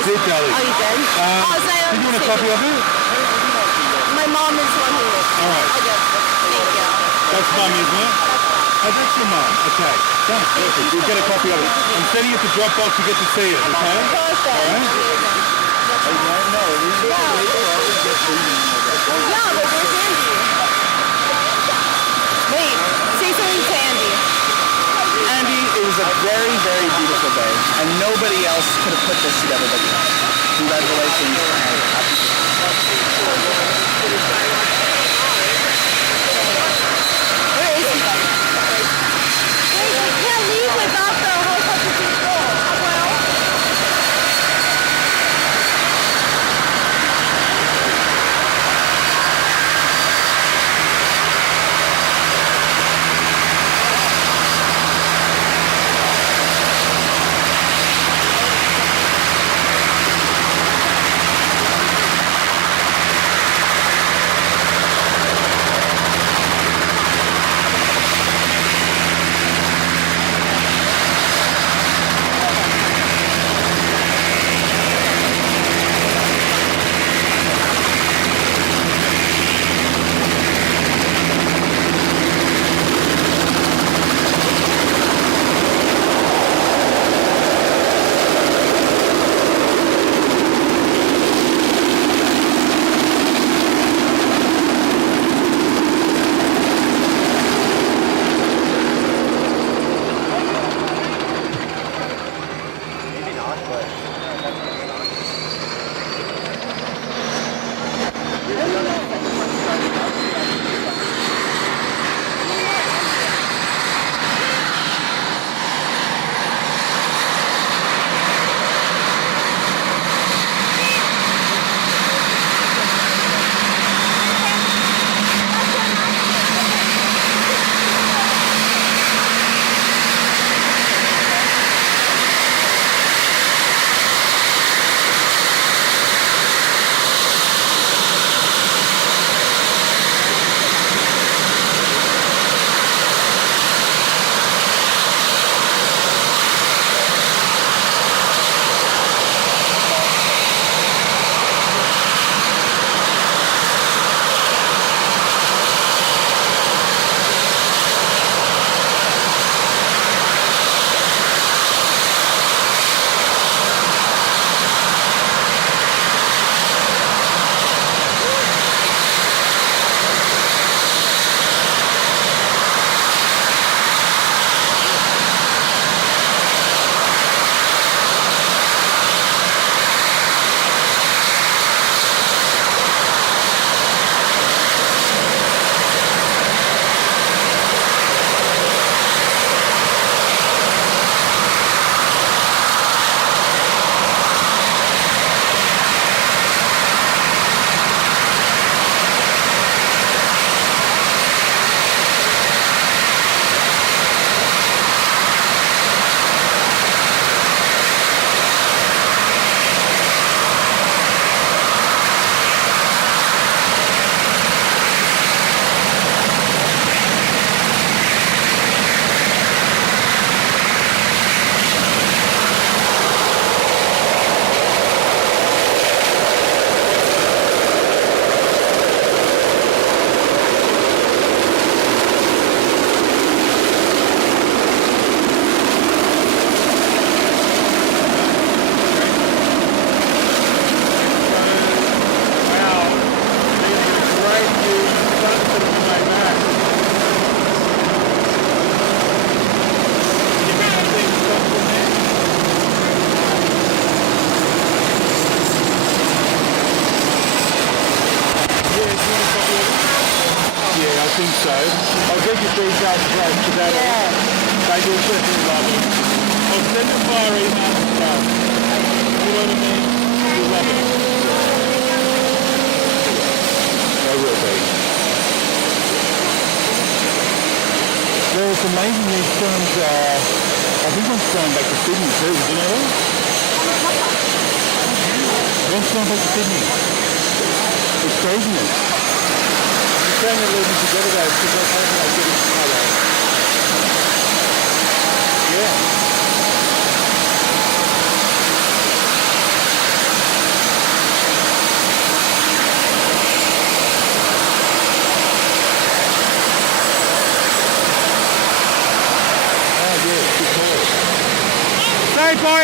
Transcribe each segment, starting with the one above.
I did, darling. Oh, you did? Did you want a copy of it? My mom is the one who lives. All right. I'll get it. Thank you. That's mum, isn't it? Oh, that's your mum. Okay. Done. Perfect. You'll get a copy of it. I'm sending it to Dropbox to get to see it, okay? Perfect. All right? Yeah, but where's Andy? Wait, say something to Andy. Andy, it was a very, very beautiful day, and nobody else could have put this together but you. Congratulations, and happy Where is he? Wait, we can't leave without the helicopter people. Well. think so. I'll get your details across today. Thank you, certainly love it. I'll send a fire email as well. You know what I mean? You love it. I will be. Well, it's amazing these films are... I think one's going back to Sydney too, do you know that? One's going back to Sydney. It's craziness. I'm trying to leave them together though, because I can't get into colour. Yeah.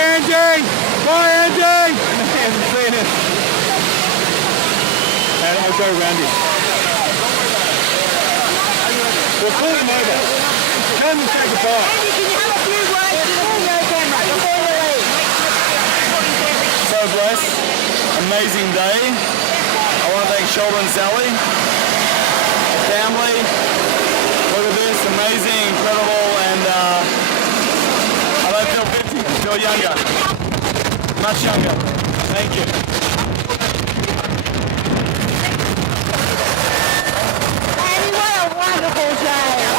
Andy! Bye, Andy! And I'll go around him. We'll call him over. Come and say goodbye. Andy, can you have a few words before your camera, before you leave? So blessed. Amazing day. I want to thank Shoulder and Sally. The family. Look at this. Amazing, incredible, and I don't feel 50. I feel younger. Much younger. Thank you. Andy, what a wonderful day, eh?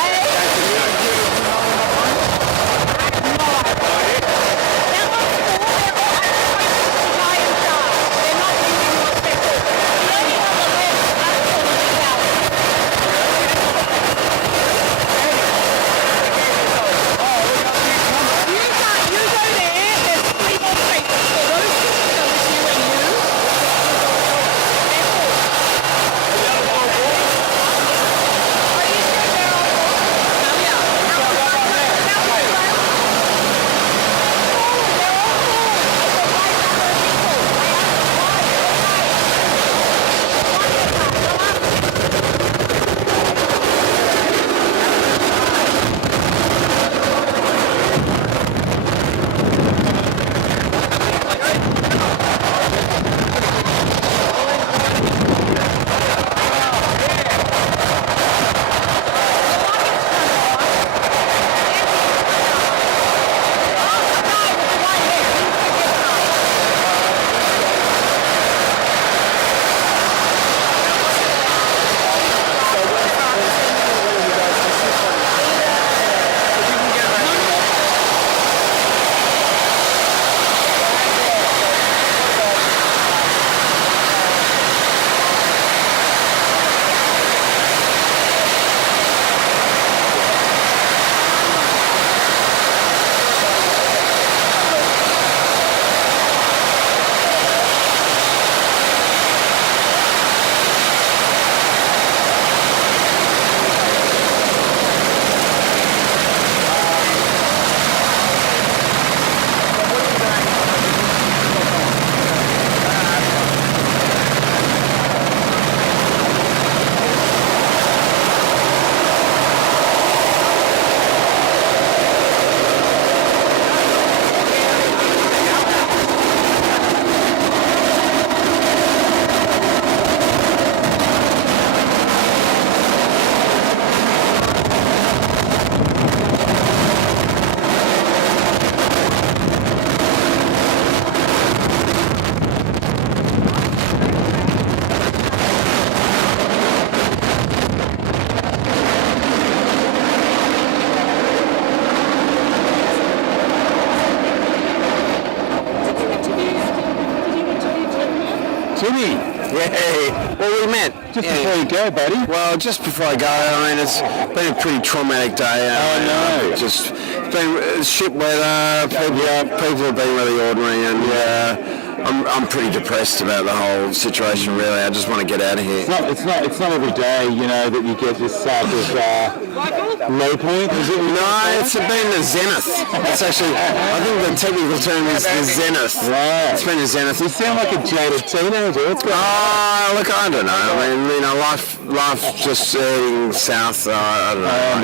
Jimmy, Yay! Well, we met. just before you go, buddy. Well, just before I go, I mean, it's been a pretty traumatic day. Oh, no. Just been shit weather. People have been really ordinary, and I'm pretty depressed about the whole situation. Really, I just want to get out of here. It's not every day, you know, that you get this type of low point. Is it? No, it's been the zenith. It's actually, I think the technical term is the zenith. Right. It's been the zenith. You sound like a jaded teenager. What's going on? Oh, look, I don't know. I mean, you know, life just heading south. I don't know. Oh,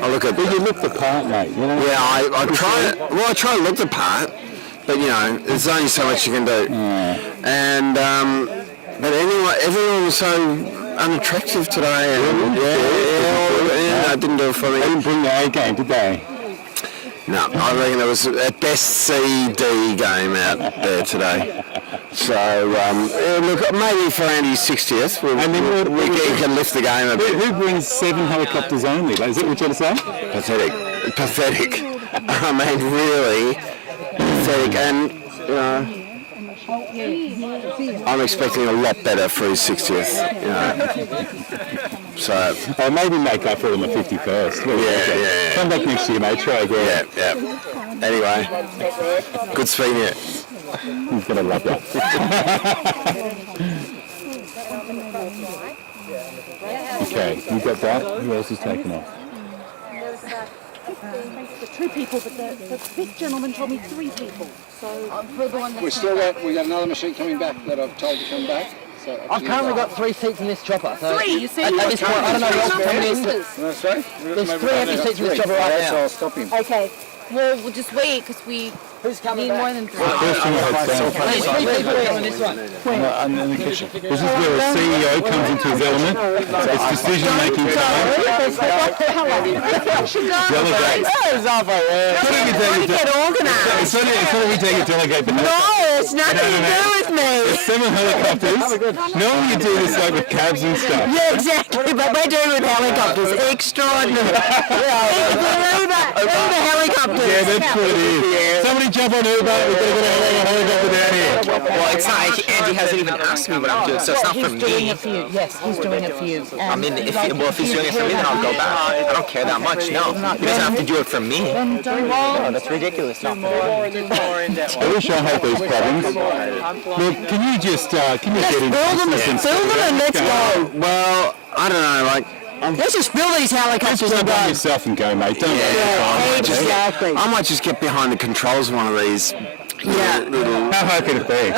no. I look at. But you look the part, mate. You know. Yeah, I try. Well, I try to look the part, but you know, there's only so much you can do. And but anyway, everyone was so unattractive today. And, yeah, I didn't do it for me. They didn't bring the A game, did they? No, I reckon it was at best CD game out there today. So look, maybe for Andy's 60th, he can lift the game a bit. Who brings 7 helicopters only? Is that what you're trying to say? Pathetic. I mean, really pathetic. And you know, I'm expecting a lot better for his 60th. You know. So Or maybe make up for him at 51st. yeah. Come back next year, mate. Try again. Yeah. Anyway, good speaking to you. He's going to love that. Okay, you got that? Who else is taking off? for 2 people, but the fifth gentleman told me 3 people. So for the one that's We got another machine coming back that I've told to come back. So I've currently got 3 seats in this chopper. So 3, you see? at this point, I don't know how many is it. No, sorry? There's 3 empty seats in this chopper right So now. I'll stop him. Okay. Well, we'll just wait because we Who's coming need back? more than 3. There's 3 people in this one. In the kitchen. This is where a CEO comes into his element. It's decision-making time. Delegate. Get organised. It's not if you take a delegate, but No, it's nothing to do with me. 7 helicopters. Normally you do this like with cabs and stuff. Yeah, exactly. But we're doing with helicopters. Extraordinary. Uber helicopters. Yeah, that's what it is. Somebody jump on Uber. We're going to get a helicopter down here. Well, it's not. Andy hasn't even asked me what I'm doing, so it's not for He's doing me. it for you. Yes, he's doing it for you. I mean, if he's doing it for me, then I'll go back. I don't care that much. No, he doesn't have to do it for me. No, that's ridiculous. Not I wish I had these problems. Look, can you just get into Fill them and let's go. Well, I don't know, like, Let's just fill these helicopters jump and on go. yourself and go, mate. Don't Exactly. I might just get behind the controls of one of these. Little. How hard could it be?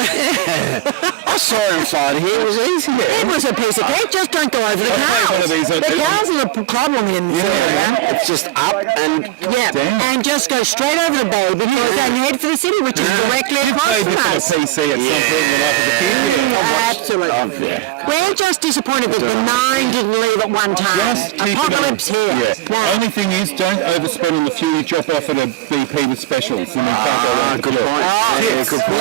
I saw it inside here. It was easy. It was a piece of cake. Just don't go over the one of these, cows. The cows are the problem in this area. It's just up and Damn. And just go straight over the bay because and head for the city, which is directly across Played from this us. on a PC at some point in the life of the kid. Absolutely. We're just disappointed that the 9 didn't leave at one time. Just keep it on. Apocalypse here. Yeah. Now, Only thing is, don't overspend on the fuel you drop off at a BP with specials, and then can't go around good the point. fuel. Yeah, good point.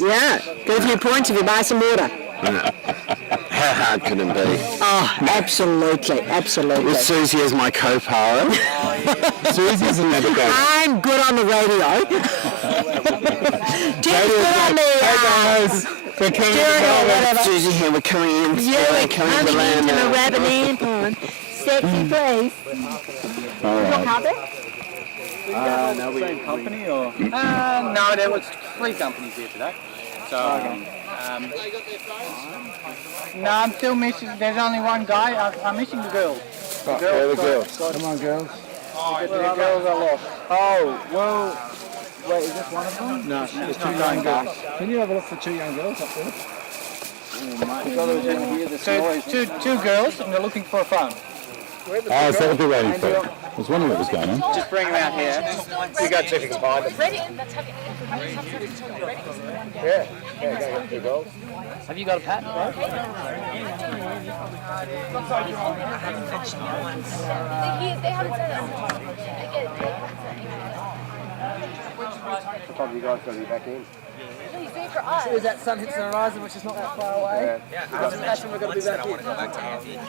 yeah. Get a few points if you buy some water. How hard can it be? Oh, absolutely. With Susie as my co-pilot. Susie's another guy. I'm good on the radio. Tim's good on the Guys, we're coming steering or whatever. Susie here, we're coming in. Yeah, we're coming to coming land into the now. Rabbit Pond. Sexy place. All right. Same company or? No, there was 3 companies here today. So, no, I'm still missing. There's only one guy. I'm missing the girls. Where are the girls? Come on, girls. The girls are lost. Oh, well, wait, is this one of them? No, there's 2 young girls. Can you have a look for 2 young girls up there? So, two girls, and they're looking for a phone. Oh, is that what they're waiting for? I was wondering what was going on. Just bring them out here. You got to find them. Have you got a patent? They haven't said that. Probably you guys got to be back in. He's doing for us. Is that sun hits the horizon, which is not that far away? Yeah. That's when we're going to be back in.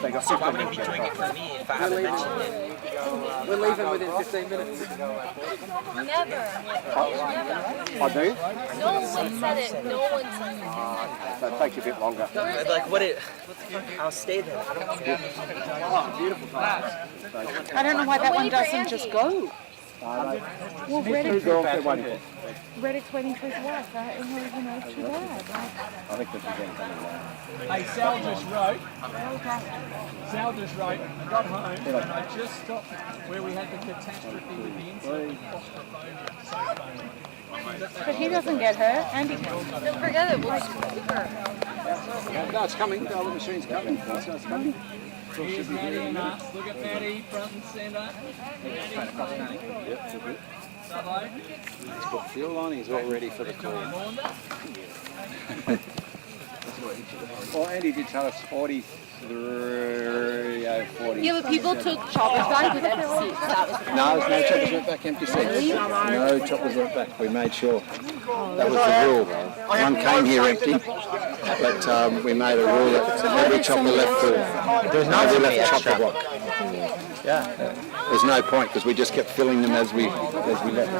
They got So why would he be doing it for me if I haven't mentioned it? We're leaving within 15 minutes. Never. I do? No one said it. No one said it. So it takes you a bit longer. Like what it? I'll stay there. I don't know why that one doesn't just go. Well, Two girls they're waiting for. Reddick's waiting for his wife, right? And too bad. I think this is them coming along. Hey, Sal just wrote, I got home and I just stopped where we had the catastrophe with the insect claustrophobia. But he doesn't get hurt, and he Don't forget it. We'll just keep her. No, it's coming. The other machine's coming. It's coming. Here's Maddie and us. Look at Maddie, front and centre. Hello. He's put fuel on. He's all ready for the call. Well, Andy did tell us 43, 40. Yeah, but people took choppers back with empty seats. That was No, there's no choppers went back empty seats. No choppers went back. We made sure. That was the rule. One came here empty, but we made a rule that every chopper left full. There's no left chopper block. Yeah. There's no point because we just kept filling them as we left.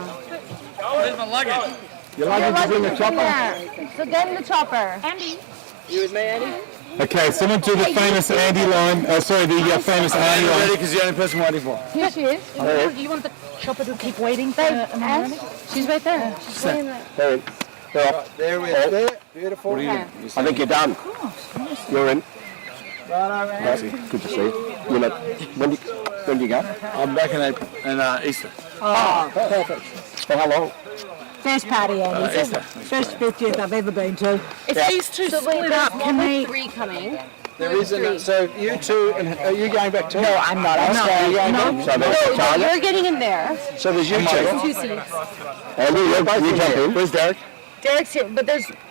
Where's my luggage? Your luggage is in the chopper. So get in the chopper. Andy. You with me, Andy? Okay, someone do the famous Andy line. The famous Andy line. Because the only person waiting for. Here she is. Do you want the chopper to keep waiting for a minute? She's right there. She's waiting there. There we are. There. Beautiful. I think you're done. You're in. Good to see you. When When do you go? I'm back in Easter. Oh, perfect. For how long? First party, Andy. Easter. First 50th I've ever been to. If these two split up, can we? 3 coming. There isn't. So you two, and are you going back too? No, I'm not. I'm not. Are you going back? So there's No, you're getting in there. So there's you two. 2 seats. And you both you jump in. Where's Derek? Derek's here, but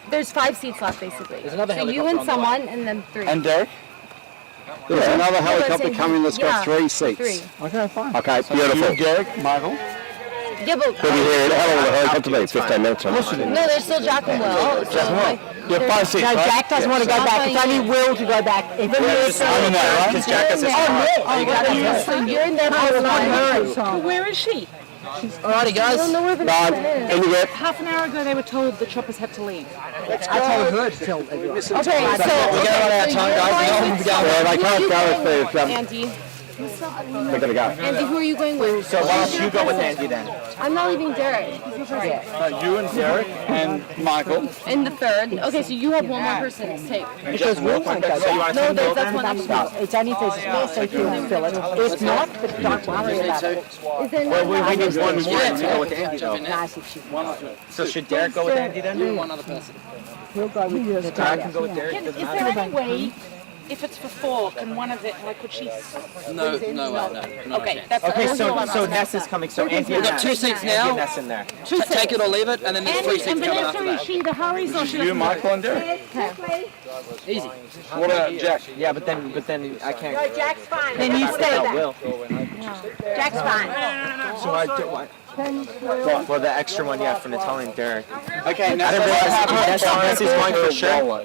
there's 5 seats left basically. So you and someone, and then 3. And Derek? There's another helicopter coming that's got 3 seats. 3. Okay, fine. Okay, beautiful. You, Derek, Michael. Yeah, but We'll be here. How long will the helicopter be? 15 minutes. no, there's still Jack and Will. Jack and Will. You're 5 seats, No, right? Jack doesn't want to go back. It's only Will to go back. If it is, I'm in that, right? Because Jack has his So you're in there. Where is she? Alrighty, guys. I don't know where the next one is. Anywhere. Half an hour ago they were told the choppers had to leave. I told her to tell everyone. Okay, so We're going to run out of time, guys. Yeah, they can't go if Andy. they're going to go. Andy, who are you going with? So why don't you go with Andy then? I'm not leaving Derek. You and Derek and Michael. In the 3rd. Okay, so you have one more person to take. Because Will won't go back. No, that's one extra. It's only if there's a space so you can fill it. If not, but don't worry about it. Is there no one? We need one more to go with Andy though. Nice if she So should Derek go with Andy then? He'll go with you. I can go with Derek. Is there any way, if it's for 4, can one of the, like, could she? No. Okay, that's Okay, that's all I'm so asking. Ness is coming. So Andy, we've got 2 seats now. Ness in there. Take it or leave it, and then there's 3 seats And coming after Vanessa, is that. she the hurries or she You, doesn't? Michael, and Derek. Easy. What about Jack? Yeah, but then I can't. Jack's fine. Then you stay there. Will. Jack's fine. So I do. For the extra one, yeah, for Natalia and Derek. Okay, I now didn't realize Ness is going for sure.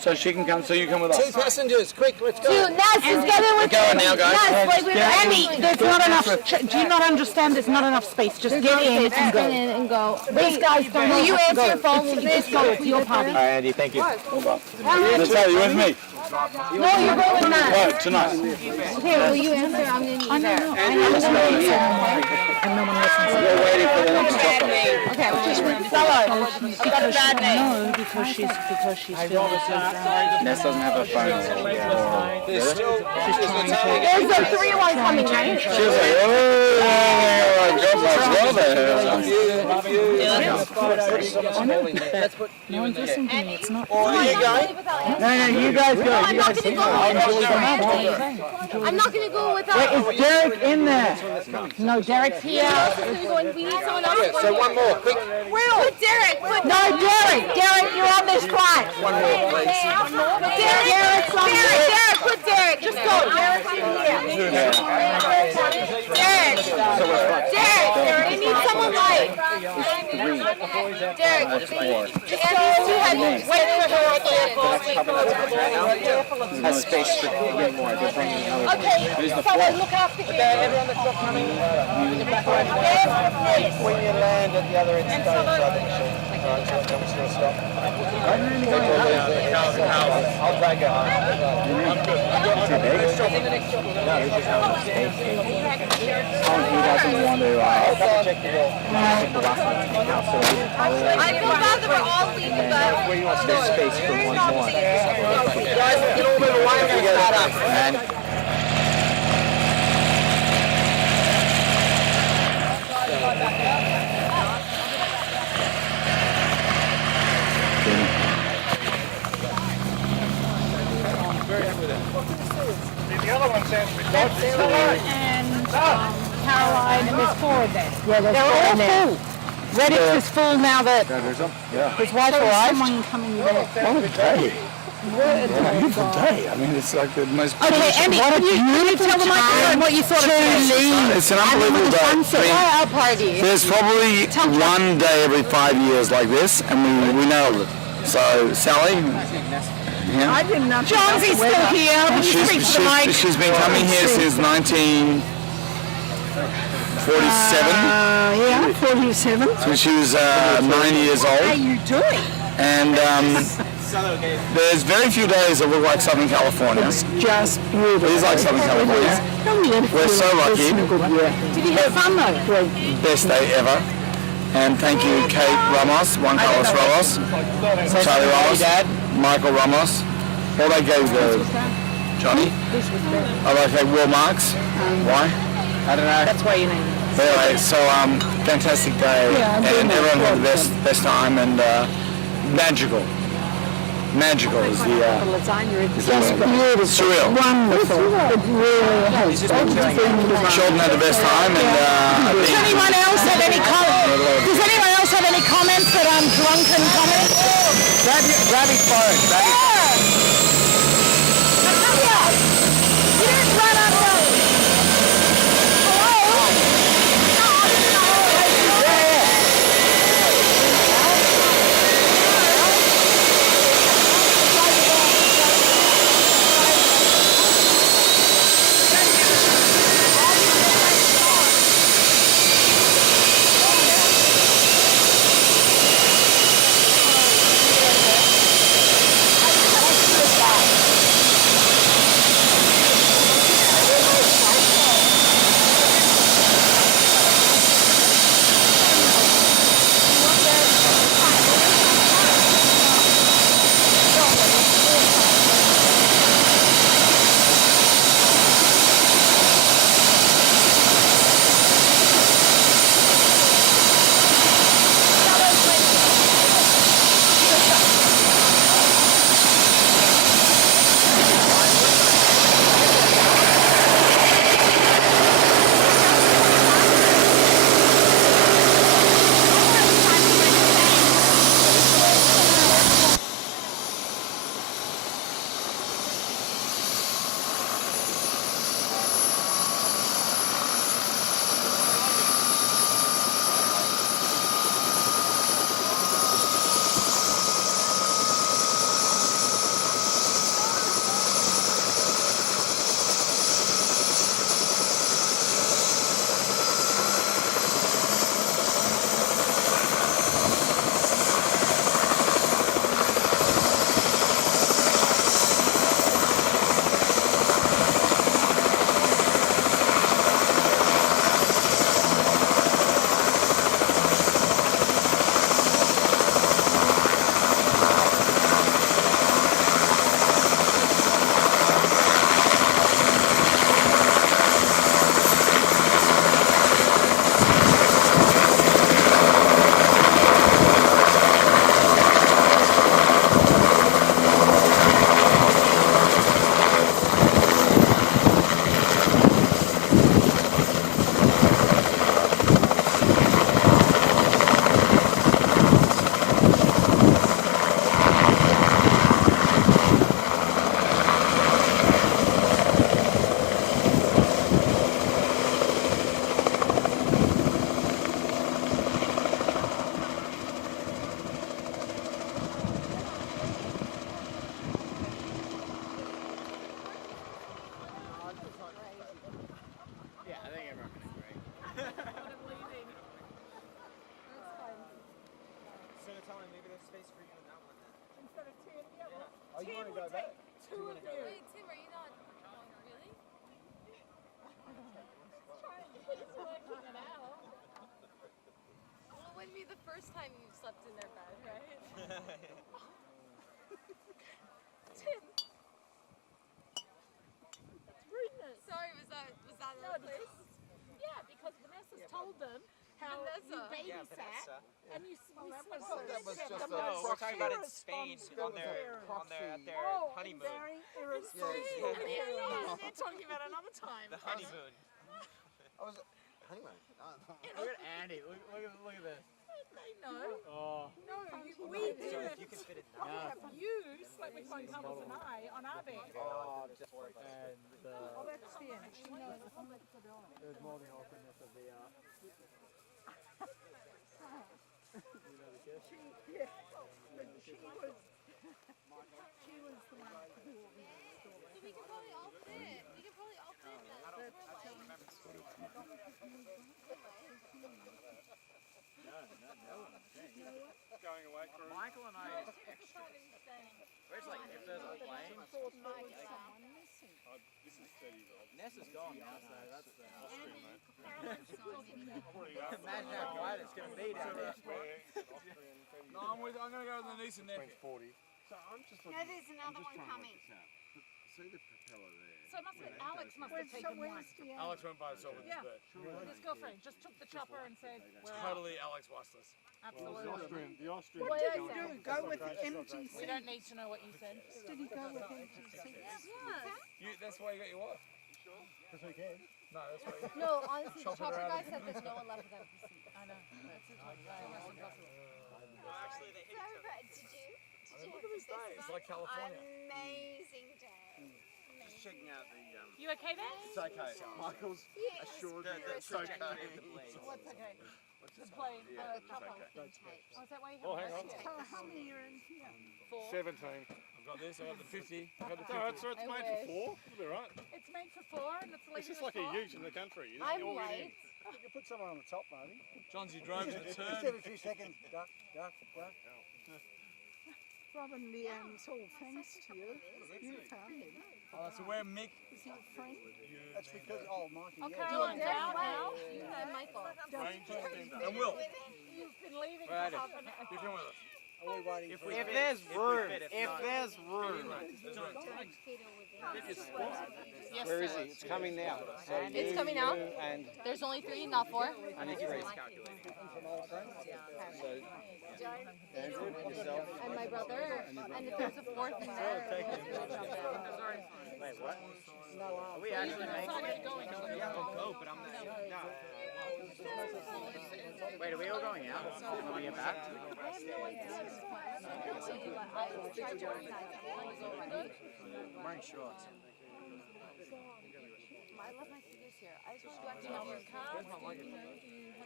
So she can come, so you come with us. 2 passengers, quick, let's go. Dude, Naz is getting with We're going now, guys. Naz, wait, Andy, there's not enough. Do you not understand? There's not enough space. Just get in and go. And go. These guys don't. Will you have to answer your go. phone with this? Just go to your party. All right, Andy, thank you. Natalia, you with me? No, you're going with Naz. Oh, tonight. Okay, will you answer? I'm going to need that. And no one listens. We're waiting for the next chopper. Okay, well, She got a bad name. No, because she's feeling Ness doesn't have her phone. There's a 3-1 coming, right? She was like, oh, I've got my brother. No one's listening to me. It's not. Are you going? No, you guys go. I'm not going to go. I'm not going to go without. Is Derek in there? No, Derek's here. We need someone else. So one more, quick. Put Derek. No, Derek. Derek, you're on this flight. One more, please. Derek's on here. Derek, put Derek. Just go. Derek's in here. Derek. We need someone light. Derek. And these 2 had wait for her. Has space for one more. They're bringing another. Okay, someone look after him. Everyone that's not coming, when you land at the other end, stay inside the machine. Alright, so I'm just going to stop. I'll take it home. Too big? No, it's just how much space. He doesn't want to check the wall. I feel bad that we're all leaving, but There's space for one more. Guys, we can all move away and get it up. And The other one sounds That's Tilly and Caroline, and there's 4 of them. Yeah, they're all full. Redditch is full now that his wife arrived. Someone coming back. I mean, it's like the most... Okay, Andy, can you tell the microphone what you thought of it? It's an unbelievable day. Our party. There's probably one day every 5 years like this, and we nailed it. So, Sally, I didn't know. Johnsy's still here. But you speak to the mic. she's been coming here since 1947, Yeah, 47. when she was 9 years How old. you doing? And there's very few days that look like Southern California. Just beautiful. It is like Southern California. We're so lucky. Did you have fun though? Best day ever. And thank you, Kate Ramos, Juan Carlos Ramos, Charlie Ramos, Michael Ramos. All they gave to Johnny. I like Will Marks. Why? I don't know. That's why you name it. Anyway, so fantastic day, Yeah, I'm and doing everyone that. had the best time, and magical. Magical is the lasagna is just beautiful. surreal. Wonderful. It really is. Sheldon had the best time, and I Does think anyone else have any comments that I'm drunken comments? grab his phone. Grab his You didn't run up the... First time you slept in their bed, right? Tim. That's rudeness. Sorry, was that no, place? Yeah, because Vanessa's told them how you babysat and you slept with That was just a No, we're talking about in Spain on their honeymoon. Very irresponsible. Yeah, they're talking about another time. The honeymoon. Anyway, Look at Andy. Look at this. They know. Oh. No, we did. So if you can fit it now. You slept with both Thomas and I on our bed. And That's the end. She knows. there's more the awkwardness of the Yeah. But she was the one who organized all that. So we could probably all fit. We could probably all fit then. Going away for Michael and I we're just like if there's a plane. this is 30 years old. Nessa's gone now, so that's Austrian, mate. imagine how quiet it's gonna be down there. No, I'm going to go with the niece and nephew. 40. No, there's another one coming. See the propeller there? So Alex must have taken one. Alex went by himself with his Yeah. bird. His girlfriend just took the chopper and said, we're out. Totally Alex Wassless. Absolutely. The Austrian. What did he do? Go with empty We seats? don't need to know what you said. Did he go with empty seats? That's why you got your wife. Because we can. No, that's why. No, honestly, the chopper guy said there's no one left with empty seats. I know. That's his one. That's impossible. Did you? Look at this day. It's like California. Amazing day. Just checking out the. You okay there? It's okay. Michael's assured me it's okay. What's okay? The plane. Chopper. Oh, is that why you have a Tell her how many are in here. 17. I've got this. I've got the 50. I've got the 50. No, it's made for 4. You'll be right. It's made for 4 and it's like It's just like a ute in the country. You I'm all get late. in. You can put someone on the top, maybe. Johnsy drove to the Just turn. every few seconds. Duck, duck, duck. Rob and Leanne, it's all thanks to you. You found him. So where Mick? Is he a friend? That's because, Mikey, Okay, yeah. I'm out now. You and Michael. And Will. You've been leaving for Right. half an hour. You come with us. Are we waiting for If there's room, if there's room. Yes, Where is sir. he? It's coming now. So It's coming now? And There's only 3, not 4. only 3. So Andrew, yourself. And my brother. And if there's a 4th in there. Wait, what? Are we actually making it? Yeah, we'll go, but I'm not. No. Wait, are we all going out when we get back? I have no idea. I tried to organize it. I'm wearing shorts. I love my figures here. I just want to go out to your car.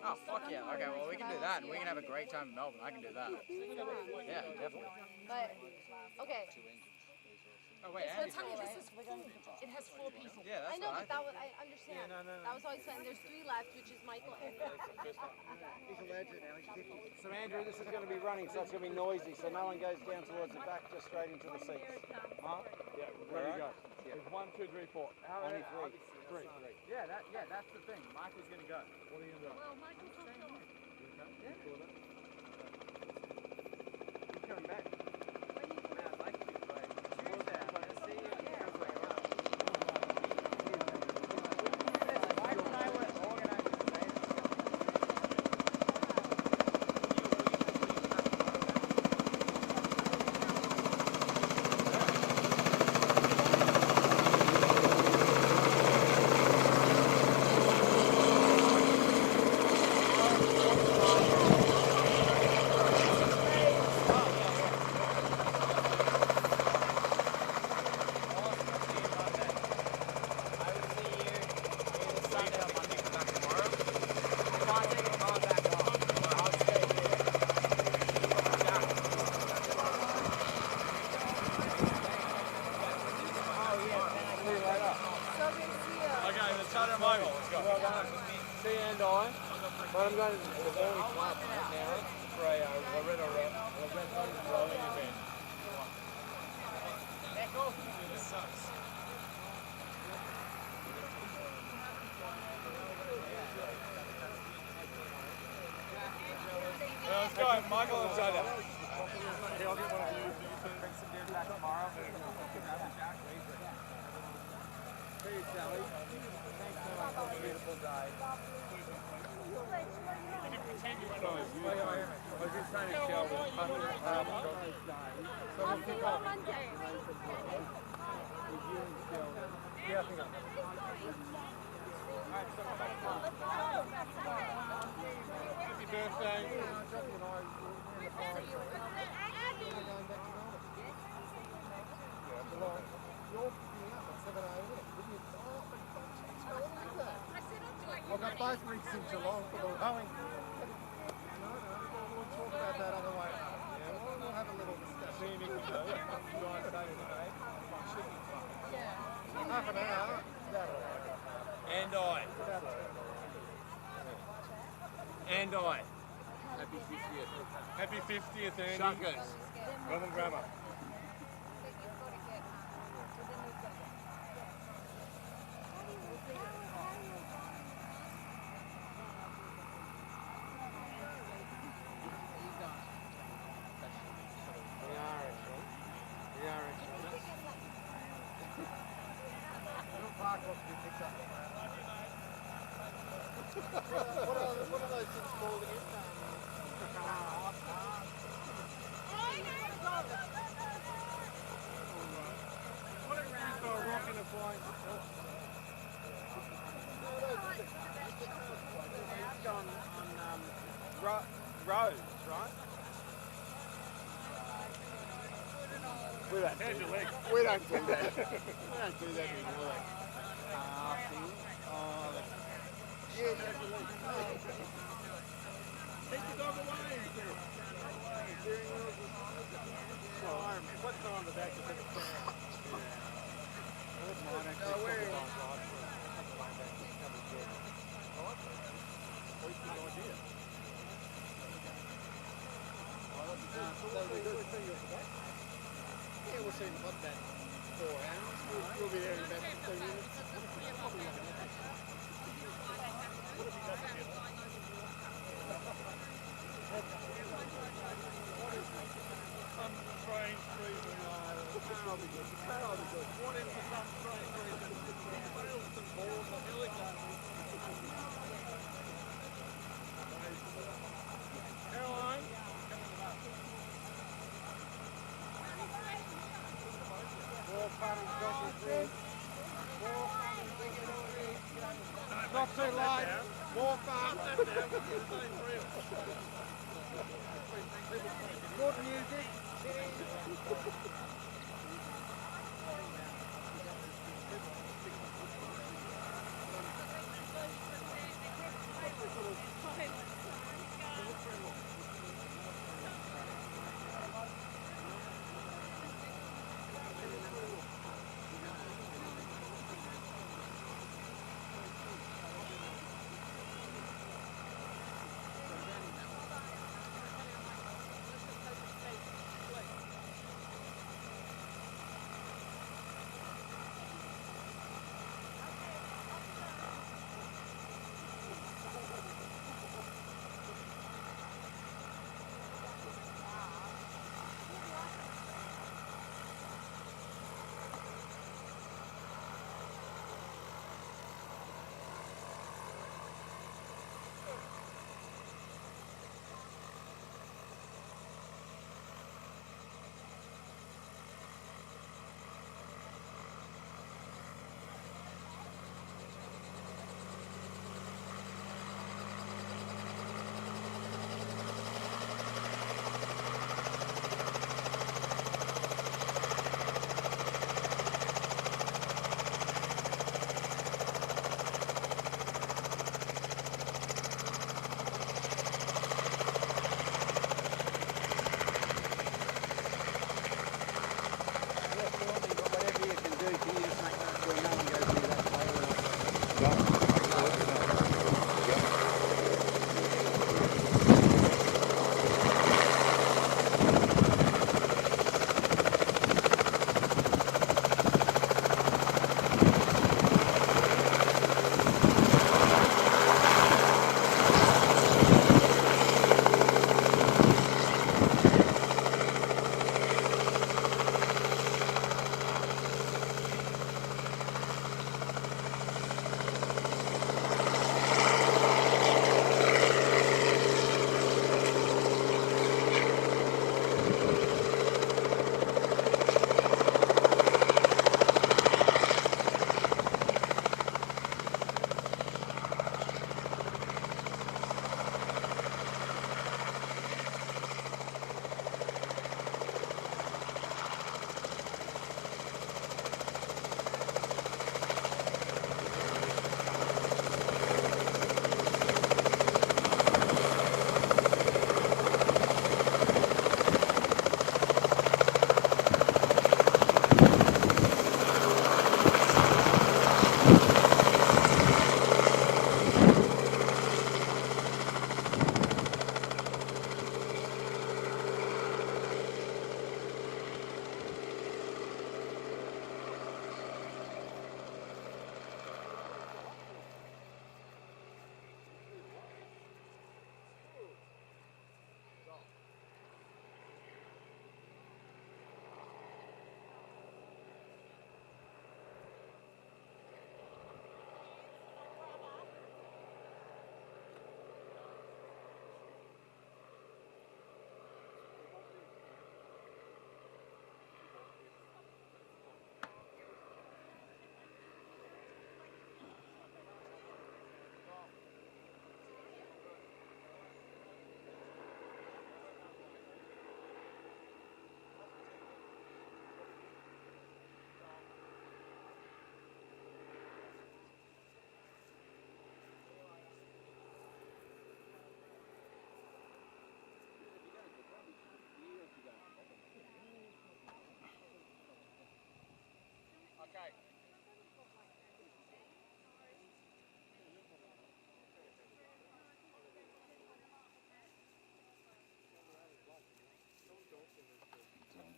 Oh, fuck yeah. Okay, well, we can do that, and we can have a great time in Melbourne. I can do that. Yeah, definitely. But, okay. Oh, wait, But Andy's honey, going. this is full. It has 4 people. Yeah, that's I know, what but that was, I understand. Yeah, no. That was always fun. There's 3 left, which is Michael and So Andrew, this is going to be running, so it's going to be noisy, so no one goes down towards the back, just straight into the seats. Mark? Yeah, ready to go. There's 1, 2, 3, 4. Only 3. 3. Yeah, that's the thing. Michael's going to go. What are you going to do? Well, Michael's not going. He's coming back. Man, I'd like to, but Tuesday, I'm going to see you. Michael and I were organizing the day. Okay, let's start at Michael. Let's go. See and I, but I'm going to the morning club now. For a Loretta rolling event. This sucks. Let's go, Michael and Soda. Hey, I'll get one of you. Bring some beer back tomorrow. See Sally. Thanks so much for a beautiful day. I was just trying to show I'll see you on Monday. Yeah, I think Happy birthday. I've got both rigs in Geelong for the rowing. We'll talk about that other way. Yeah, we'll have a little discussion. Half an hour. And I. And I. Happy 50th. Happy 50th, Andy. Shuckers. Roman grammar. We are actually. What are those things called again? What do you think for a rock in a flying roads, right? We don't do that. We don't do that. We don't do that anymore. Take the dog away. What's on the back of the car? Yeah, we'll see what that 4 hours. We'll be there in about 15 minutes. Some strange reason, that'll be good. That'll be good. What if for some strange reason, whales and balls and helicopters? Caroline, more fun and sausage. More fun and sausage. Not too light. More fun. Good music.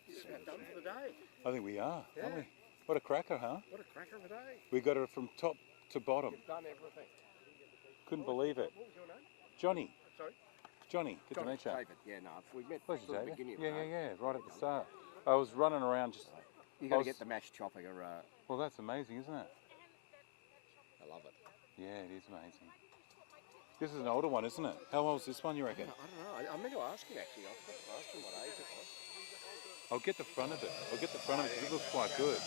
about done for the day. I think we are, aren't we? What a cracker, huh? What a cracker of a day. We got it from top to bottom. You've done everything. Couldn't believe it. What was your name? Johnny. Sorry? Johnny, good to meet you. David. Yeah, no, we met Pleasure, from the David. beginning of Yeah, the day. yeah, yeah, right at the start. I was running around just... You got I to was- get the mash chopper. Well, that's amazing, isn't it? I love it. Yeah, it is amazing. This is an older one, isn't it? How old's this one, you reckon? I don't know. I meant to ask him actually. I forgot to ask him what age it was. I'll get the front of it. I'll get the front of it because it looks quite good.